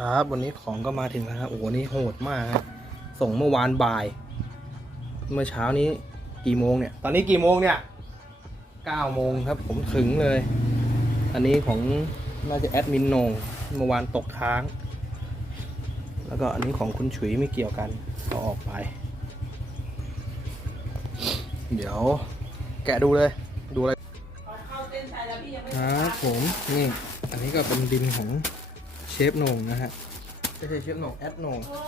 ครับ วันนี้ของก็มาถึงแล้วครับโอ้โหนี่โหดมากครับส่งเมื่อวานบ่าย เมื่อเช้านี้กี่โมงเนี่ย ตอนนี้กี่โมงเนี่ยเก้าโมงครับ ผมถึงเลย อันนี้ของน่าจะแอดมินโหนงเมื่อวานตกค้าง แล้วก็อันนี้ของคุณฉุยไม่เกี่ยวกันก็ออกไป เดี๋ยวแกะดูเลยดูอะไรครับผมนี่อันนี้ก็เป็นดินของ ฟโหนงนะฮะไม่ใช่เชฟโหนงแอดโหนงโอ้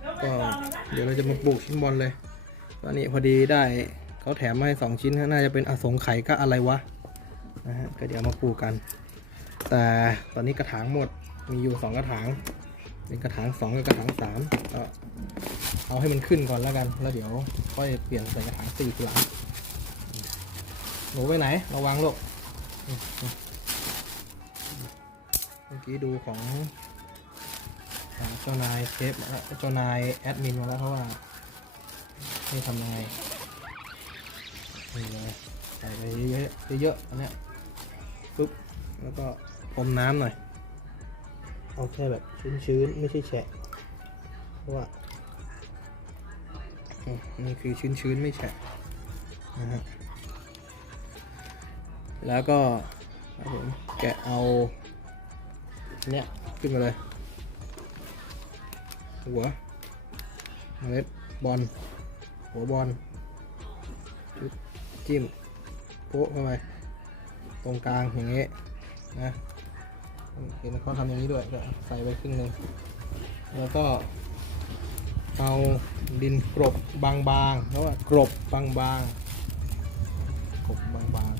แล้วไปก็ตองนะเดี๋ยวเราจะมาปลูกชิ้นบอลเลย ตอนนี้พอดีได้เขาแถมมาให้สองชิ้นฮะน่าจะเป็นอสงไขยก็อะไรวะนะฮะก็เดี๋ยวมาปลูกกัน แต่ตอนนี้กระถางหมดมีอยู่สองกระถางเป็นกระถางสองกับกระถางสามก็เอาให้มันขึ้นก่อนแล้วกัน แล้วเดี๋ยวค่อยเปลี่ยนใส่กระถางสี่ทีหลังหนูไปไหนระวังลูกอืมอืม เมื่อกี้ดูของของเจ้านายเชฟแล้วเจ้านายแอดมินมาแล้วเพราว่าให้ทำยังไงนี่เลยใส่ไปเยอะๆเยอะๆอันเนี้ยปุ๊บแล้วก็พรมน้ำหน่อย เอาแค่แบบชื้นๆ ไม่ใช่แฉะ เพราะว่าอืมนี่คือชื้นๆ ไม่แฉะนะฮะแล้วก็ครับผมแกะเอา เนี้ยขึ้นมาเลย หัวเมล็ดบอลหัวบอลจิ้มโป๊ะเข้าไปตรงกลางอย่างเงี้ยนะเห็นเขาทำอย่างนี้ด้วยก็ใส่ไปครึ่งหนึ่งแล้วก็เอาดินกรบบางๆแล้วว่ากรบบางๆกรบบาง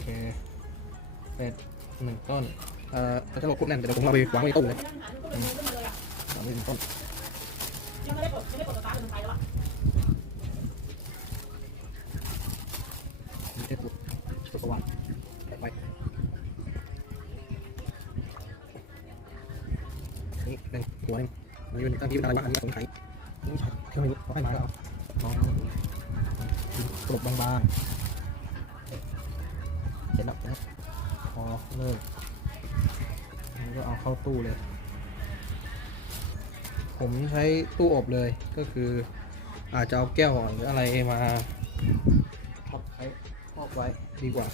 เคเป็ดหนึ่งต้น เอ่อเราจะลงคุกแน่นเดี๋ยวผมเอาไปวางไว้ในตู้เลยอืมวางไว้หนึ่งต้นยังไม่ได้กดไม่ได้กดสตาร์ทเป็นไฟแล้วอะมีเทปปุ๊บตัวสว่างแปะไว้นี่หนึ่งหัวหนึ่งอันนี้เป็นตั้งที่เป็นอะไรวะอันนี้สงสัยนี่ที่ไม่รู้เขาให้มาแล้วเอาลองกรบบางๆ จแล้วเสร็จแล้วพอเลิกนี้ก็เอาเข้าตู้เลย ผมใช้ตู้อบเลยก็คือ อาจจะเอาแก้วหรืออะไรมาทับไว้ครอบไว้ดีกว่า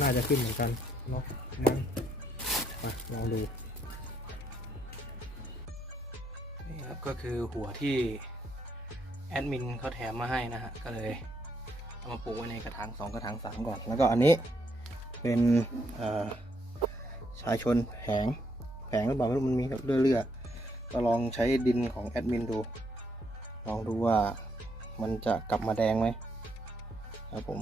น่าจะขึ้นเหมือนกันเนาะงั้นมาลองดูนี่ครับก็คือหัวที่แอดมินเขาแถมมาให้นะฮะ ก็เลย เอามาปลูกไว้ในกระถางสองกระถางสามก่อน แล้วก็อันนี้ เป็นชายชนแผงแผงหรือเปล่าไม่รู้มันมีเลื่อยๆก็ลองใช้ดินของแอดมินดู ลองดูว่ามันจะกลับมาแดงไหมครับผม